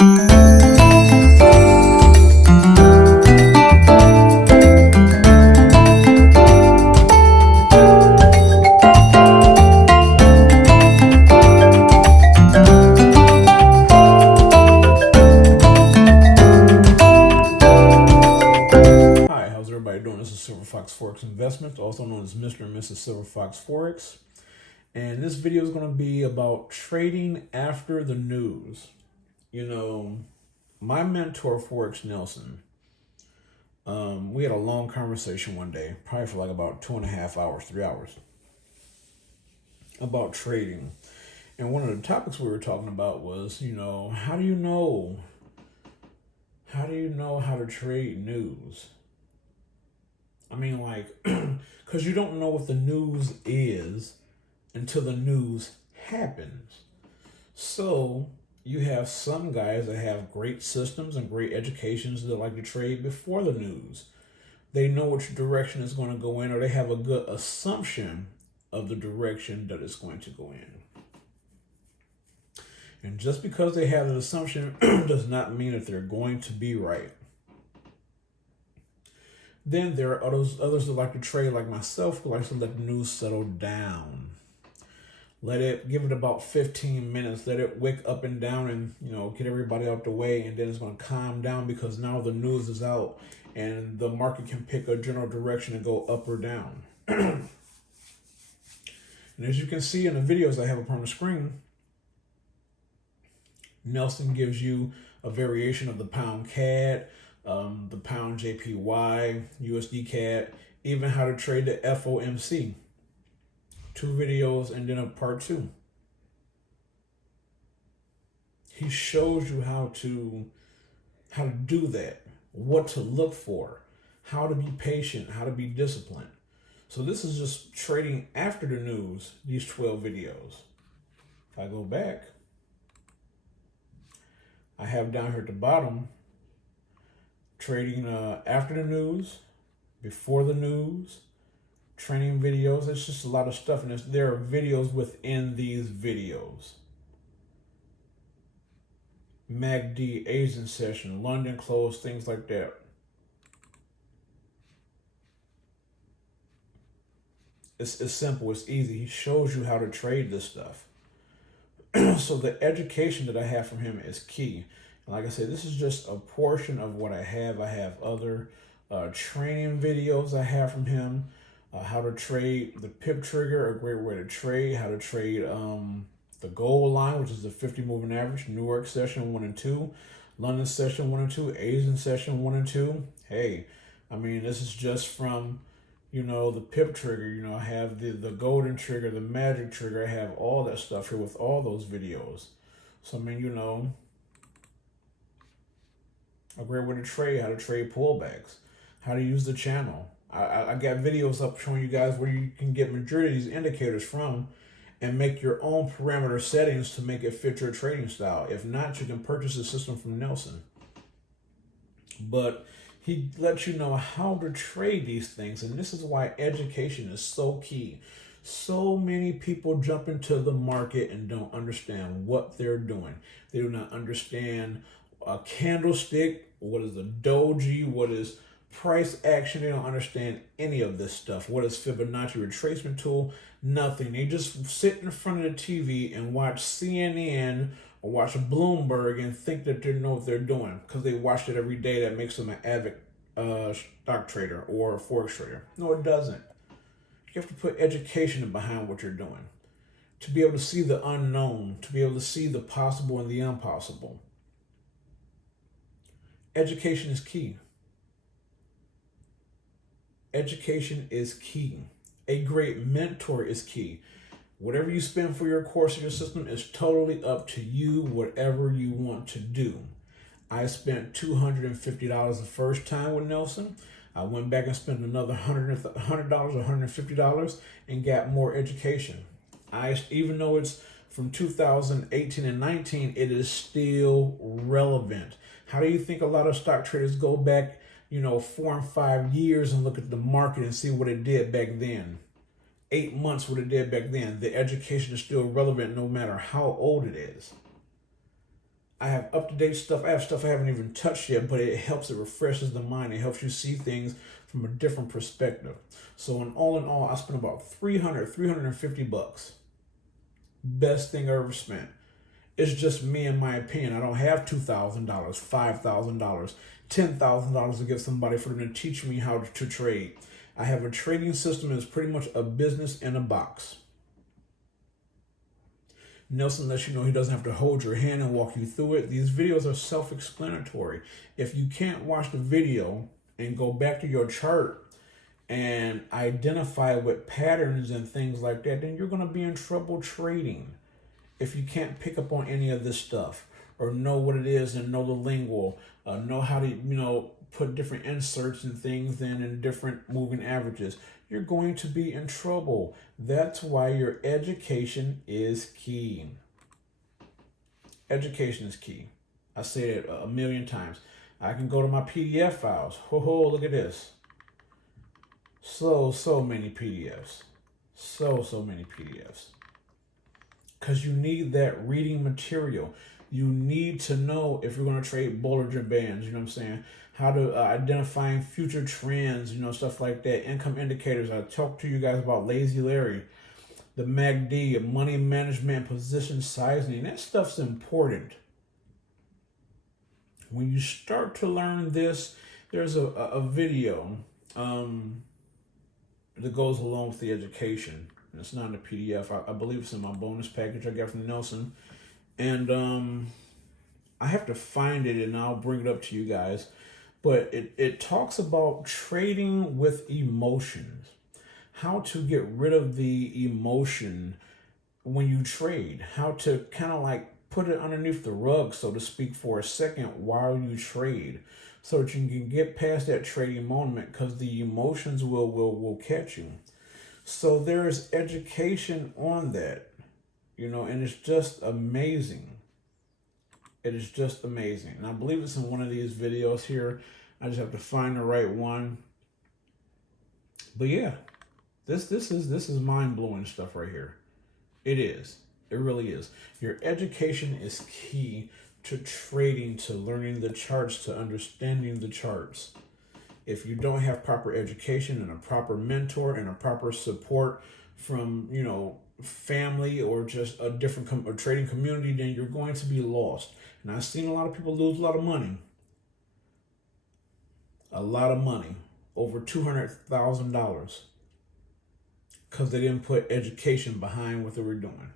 Hi, how's everybody doing? This is Silver Fox Forex Investments, also known as Mr. and Mrs. Silver Fox Forex. And this video is going to be about trading after the news. You know, my mentor, Forex Nelson, we had a long conversation one day, probably for like about 2.5 hours, 3 hours, about trading. And one of the topics we were talking about was, how do you know? How do you know how to trade news? I mean, because you don't know what the news is until the news happens. So you have some guys that have great systems and great educations that like to trade before the news. They know which direction it's going to go in, or they have a good assumption of the direction that it's going to go in. And just because they have an assumption does not mean that they're going to be right. Then there are others that like to trade like myself, who likes to let the news settle down. Give it about 15 minutes, let it wick up and down and, get everybody out the way, and then it's going to calm down because now the news is out and the market can pick a general direction and go up or down. And as you can see in the videos I have up on the screen, Nelson gives you a variation of the pound CAD, the pound JPY, USD CAD, even how to trade the FOMC. 2 videos and then a part 2. He shows you how to do that, what to look for, how to be patient, how to be disciplined. So this is just trading after the news, these 12 videos. If I go back, I have down here at the bottom, trading after the news, before the news, training videos. It's just a lot of stuff, and there are videos within these videos. MACD, Asian session, London close, things like that. It's simple, it's easy. He shows you how to trade this stuff. So the education that I have from him is key. And like I said, this is just a portion of what I have. I have other training videos I have from him. How to trade the pip trigger, a great way to trade. How to trade the gold line, which is the 50 moving average. Newark session 1 and 2. London session 1 and 2. Asian session 1 and 2. Hey, I mean, this is just from the pip trigger. I have the golden trigger, the magic trigger. I have all that stuff here with all those videos. So, I mean, a great way to trade, how to trade pullbacks, how to use the channel. I got videos up showing you guys where you can get majority of these indicators from and make your own parameter settings to make it fit your trading style. If not, you can purchase a system from Nelson. But he lets you know how to trade these things, and this is why education is so key. So many people jump into the market and don't understand what they're doing. They do not understand a candlestick, what is a doji, what is price action. They don't understand any of this stuff. What is Fibonacci retracement tool? Nothing. They just sit in front of the TV and watch CNN or watch Bloomberg and think that they know what they're doing because they watch it every day. That makes them an avid stock trader or a forex trader. No, it doesn't. You have to put education behind what you're doing to be able to see the unknown, to be able to see the possible and the impossible. Education is key. Education is key. A great mentor is key. Whatever you spend for your course or your system is totally up to you, whatever you want to do. I spent $250 the first time with Nelson. I went back and spent another $100 or $150 and got more education. Even though it's from 2018 and 19, it is still relevant. How do you think a lot of stock traders go back 4 and 5 years and look at the market and see what it did back then? 8 months what it did back then. The education is still relevant no matter how old it is. I have up-to-date stuff. I have stuff I haven't even touched yet, but it helps. It refreshes the mind. It helps you see things from a different perspective. So in all, I spent about 350 bucks. Best thing I ever spent. It's just me and my opinion. I don't have $2,000, $5,000, $10,000 to give somebody for them to teach me how to trade. I have a trading system that's pretty much a business in a box. Nelson lets you know he doesn't have to hold your hand and walk you through it. These videos are self-explanatory. If you can't watch the video and go back to your chart and identify with patterns and things like that, then you're going to be in trouble trading. If you can't pick up on any of this stuff or know what it is and know the lingo, know how to, put different inserts and things in and different moving averages, you're going to be in trouble. That's why your education is key. Education is key. I say it a million times. I can go to my PDF files. Look at this. So many PDFs. So many PDFs. Because you need that reading material. You need to know if you're going to trade Bollinger Bands, you know what I'm saying? How to identifying future trends, stuff like that. Income indicators. I talked to you guys about Lazy Larry, the MACD, money management, position sizing. That stuff's important. When you start to learn this, there's a video that goes along with the education. It's not in a PDF. I believe it's in my bonus package I got from Nelson. And I have to find it and I'll bring it up to you guys. But it talks about trading with emotions. How to get rid of the emotion when you trade. How to kind of like put it underneath the rug, so to speak, for a second while you trade. So that you can get past that trading moment, because the emotions will catch you. So there is education on that, and it's just amazing. It is just amazing. And I believe it's in one of these videos here. I just have to find the right one. But yeah, this is mind-blowing stuff right here. It is. It really is. Your education is key to trading, to learning the charts, to understanding the charts. If you don't have proper education and a proper mentor and a proper support from, family or just a different trading community, then you're going to be lost. And I've seen a lot of people lose a lot of money. A lot of money. Over $200,000. Because they didn't put education behind what they were doing.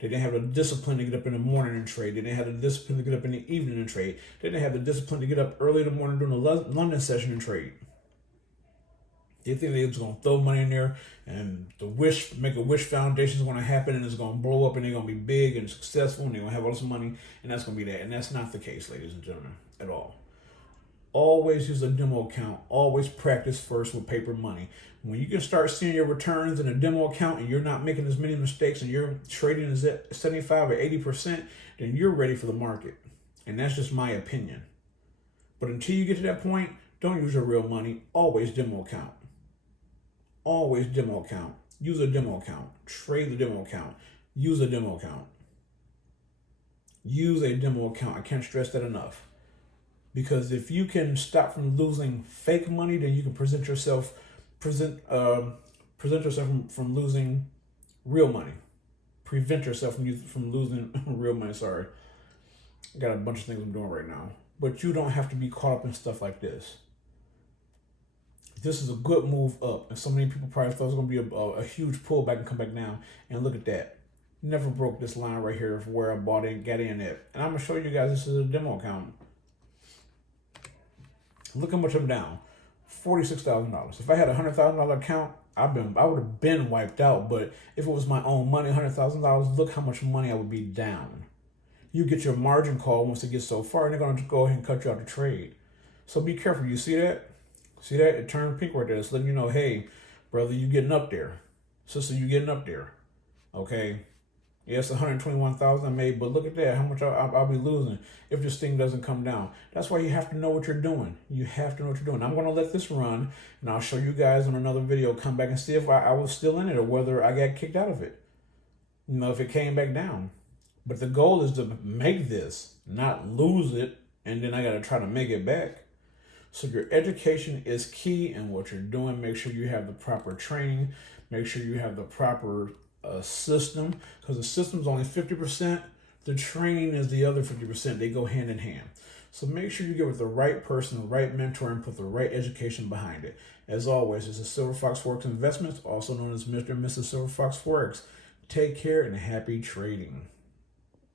They didn't have the discipline to get up in the morning and trade. They didn't have the discipline to get up in the evening and trade. They didn't have the discipline to get up early in the morning during the London session and trade. They think they're just going to throw money in there and make a wish foundation is going to happen and it's going to blow up and they're going to be big and successful and they're going to have all this money and that's going to be that. And that's not the case, ladies and gentlemen, at all. Always use a demo account. Always practice first with paper money. When you can start seeing your returns in a demo account and you're not making as many mistakes and your trading is at 75 or 80%, then you're ready for the market. And that's just my opinion. But until you get to that point, don't use your real money. Always demo account. Always demo account. Use a demo account. Trade the demo account. Use a demo account. Use a demo account. I can't stress that enough. Because if you can stop from losing fake money, then you can present yourself from losing real money. Prevent yourself from losing real money. Sorry. I got a bunch of things I'm doing right now. But you don't have to be caught up in stuff like this. This is a good move up. And so many people probably thought it was going to be a huge pullback and come back down. And look at that. Never broke this line right here of where I bought in, got in at. And I'm going to show you guys this is a demo account. Look how much I'm down. $46,000. If I had a $100,000 account, I would have been wiped out. But if it was my own money, $100,000, look how much money I would be down. You get your margin call once it gets so far, and they're going to go ahead and cut you out the trade. So be careful. You see that? See that? It turned pink right there. It's letting you know, hey, brother, you getting up there. Sister, you getting up there. Okay? Yes, 121,000 I made, but look at that. How much I'll be losing if this thing doesn't come down. That's why you have to know what you're doing. You have to know what you're doing. I'm going to let this run, and I'll show you guys on another video. Come back and see if I was still in it or whether I got kicked out of it. If it came back down. But the goal is to make this, not lose it, and then I got to try to make it back. So your education is key in what you're doing. Make sure you have the proper training. Make sure you have the proper system, because the system's only 50%. The training is the other 50%. They go hand in hand. So make sure you get with the right person, the right mentor, and put the right education behind it. As always, this is Silver Fox Forex Investments, also known as Mr. and Mrs. Silver Fox Forex. Take care and happy trading.